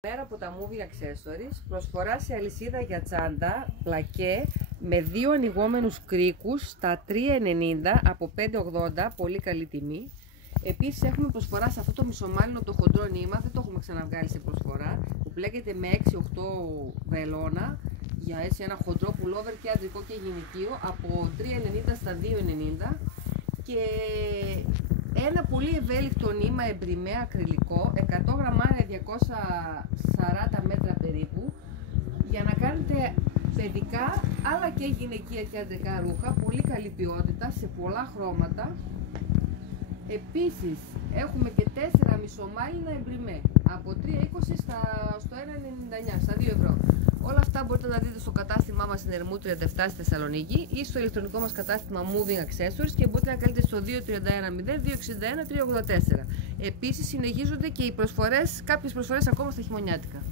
Πέρα από τα Movie Accessories, προσφορά σε αλυσίδα για τσάντα, πλακέ, με 2 ανοιγόμενους κρίκους στα 3,90 από 5,80, πολύ καλή τιμή. Επίσης έχουμε προσφορά σε αυτό το μισομάλινο το χοντρό νήμα, δεν το έχουμε ξαναβγάλει σε προσφορά, που πλέκεται με 6-8 βελόνα, για έτσι ένα χοντρό pullover και αντρικό και γυναικείο, από 3,90 στα 2,90. Και ένα πολύ ευέλικτο νήμα εμπριμέ ακριλικό, 100 γραμμάρια, 240 μέτρα περίπου, για να κάνετε παιδικά αλλά και γυναικεία και αντρικά ρούχα, πολύ καλή ποιότητα, σε πολλά χρώματα. Επίσης έχουμε και 4 μισομάλινα εμπριμέ, από 3,20 στο 1,99, στα 2 ευρώ. Όλα αυτά μπορείτε να τα δείτε στο κατάστημά μας στην Ερμού 37 στη Θεσσαλονίκη ή στο ηλεκτρονικό μας κατάστημα Moving Accessories, και μπορείτε να καλείτε στο 2310 261 384. Επίσης συνεχίζονται και οι προσφορές, κάποιες προσφορές ακόμα στα χειμωνιάτικα.